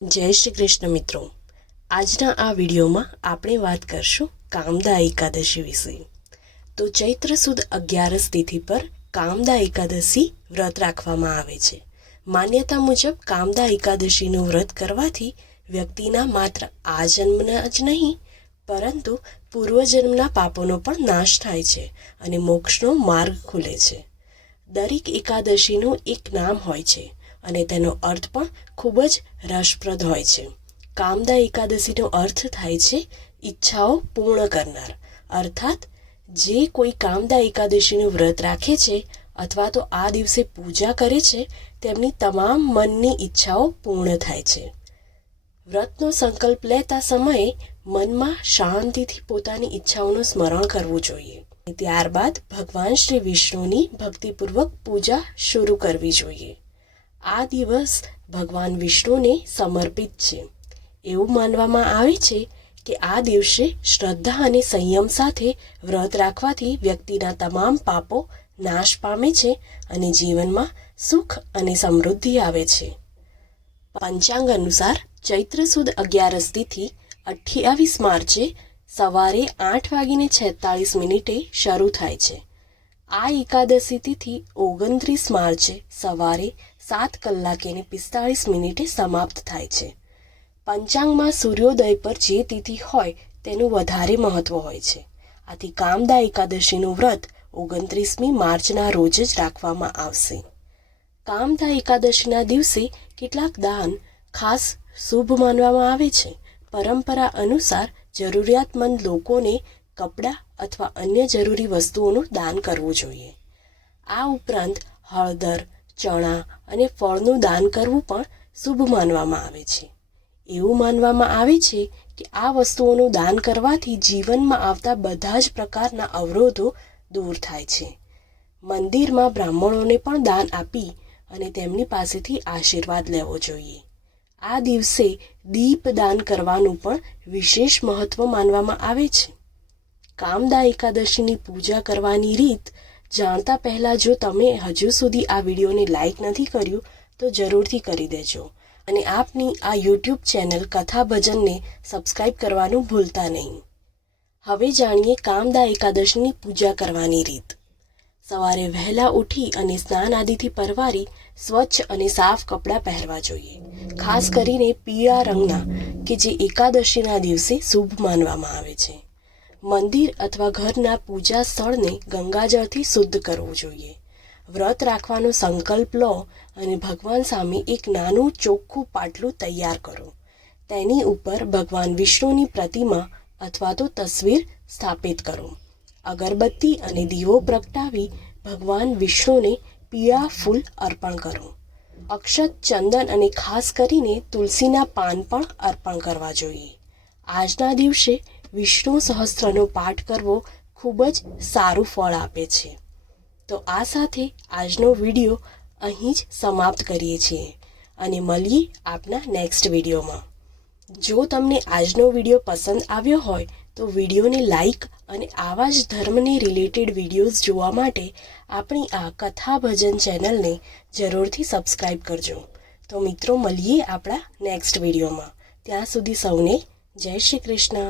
જય શ્રી કૃષ્ણ મિત્રો, આજના આ વિડીયોમાં આપણે વાત કરશું કામદા એકાદશી વિશે। તો ચૈત્ર સુદ 11 તિથિ પર કામદા એકાદશી વ્રત રાખવામાં આવે છે। માન્યતા મુજબ કામદા એકાદશીનું વ્રત કરવાથી વ્યક્તિના માત્ર આ જન્મના જ નહીં પરંતુ પૂર્વજન્મના પાપોનો પણ નાશ થાય છે અને મોક્ષનો માર્ગ ખુલે છે। દરેક એકાદશીનું એક નામ હોય છે અને તેનો અર્થ પણ ખૂબ જ રસપ્રદ હોય છે। કામદા એકાદશીનો અર્થ થાય છે ઈચ્છાઓ પૂર્ણ કરનાર, અર્થાત જે કોઈ કામદા એકાદશીનું વ્રત રાખે છે અથવા તો આ દિવસે પૂજા કરે છે તેમની તમામ મનની ઈચ્છાઓ પૂર્ણ થાય છે। વ્રતનો સંકલ્પ લેતા સમયે મનમાં શાંતિથી પોતાની ઈચ્છાઓનું સ્મરણ કરવું જોઈએ। ત્યારબાદ ભગવાન શ્રી વિષ્ણુની ભક્તિપૂર્વક પૂજા શરૂ કરવી જોઈએ। આ દિવસ ભગવાન વિષ્ણુને સમર્પિત છે। એવું માનવામાં આવે છે કે આ દિવસે શ્રદ્ધા અને સંયમ સાથે વ્રત રાખવાથી વ્યક્તિના તમામ પાપો નાશ પામે છે અને જીવનમાં સુખ અને સમૃદ્ધિ આવે છે। પંચાંગ અનુસાર ચૈત્ર સુદ 11 તિથિ 28 માર્ચે સવારે 8:46 શરૂ થાય છે। આ એકાદશી તિથિ 29 માર્ચે સવારે 7:45 સમાપ્ત થાય છે। પંચાંગમાં સૂર્યોદય પર જે તિથિ હોય તેનું વધારે મહત્વ હોય છે। આથી કામદા એકાદશીનું વ્રત 29મી માર્ચના રોજ જ રાખવામાં આવશે। કામદા એકાદશીના દિવસે કેટલાક દાન ખાસ શુભ માનવામાં આવે છે। પરંપરા અનુસાર જરૂરિયાતમંદ લોકોને કપડાં અથવા અન્ય જરૂરી વસ્તુઓનું દાન કરવું જોઈએ। આ ઉપરાંત હળદર, ચણા અને ફળનું દાન કરવું પણ શુભ માનવામાં આવે છે। એવું માનવામાં આવે છે કે આ વસ્તુઓનું દાન કરવાથી જીવનમાં આવતા બધા જ પ્રકારના અવરોધો દૂર થાય છે। મંદિરમાં બ્રાહ્મણોને પણ દાન આપી અને તેમની પાસેથી આશીર્વાદ લેવો જોઈએ। આ દિવસે દીપ દાન કરવાનું પણ વિશેષ મહત્વ માનવામાં આવે છે। કામદા એકાદશીની પૂજા કરવાની રીત જાણતા પહેલાં જો તમે હજુ સુધી આ વિડીયોને લાઈક નથી કર્યું તો જરૂરથી કરી દેજો અને આપની આ યુટ્યુબ ચેનલ કથા ભજનને સબસ્ક્રાઈબ કરવાનું ભૂલતા નહીં। હવે જાણીએ કામદા એકાદશીની પૂજા કરવાની રીત। સવારે વહેલા ઉઠી અને સ્નાન આદિથી પરવારી સ્વચ્છ અને સાફ કપડાં પહેરવા જોઈએ। ખાસ કરીને પીળા રંગના કે જે એકાદશીના દિવસે શુભ માનવામાં આવે છે। મંદિર અથવા ઘરના પૂજા સ્થળને ગંગાજળથી શુદ્ધ કરવું જોઈએ। વ્રત રાખવાનો સંકલ્પ લો અને ભગવાન સામે એક નાનું ચોખ્ખું પાટલું તૈયાર કરો। તેની ઉપર ભગવાન વિષ્ણુની પ્રતિમા અથવા તો તસવીર સ્થાપિત કરો। અગરબત્તી અને દીવો પ્રગટાવી ભગવાન વિષ્ણુને પીળા ફૂલ અર્પણ કરો। અક્ષત, ચંદન અને ખાસ કરીને તુલસીના પાન પણ અર્પણ કરવા જોઈએ। આજના દિવસે વિષ્ણુ સહસ્ત્રનો પાઠ કરવો ખૂબ જ સારું ફળ આપે છે। તો આ સાથે આજનો વિડીયો અહીં જ સમાપ્ત કરીએ છીએ અને મળીએ આપના નેક્સ્ટ વિડીયોમાં। જો તમને આજનો વિડીયો પસંદ આવ્યો હોય તો વિડીયોને લાઈક અને આવા જ ધર્મને રિલેટેડ વિડીયોઝ જોવા માટે આપણી આ કથા ભજન ચેનલને જરૂરથી સબસ્ક્રાઈબ કરજો। તો મિત્રો મળીએ આપણા નેક્સ્ટ વિડીયોમાં। ત્યાં સુધી સૌને જય શ્રી કૃષ્ણ।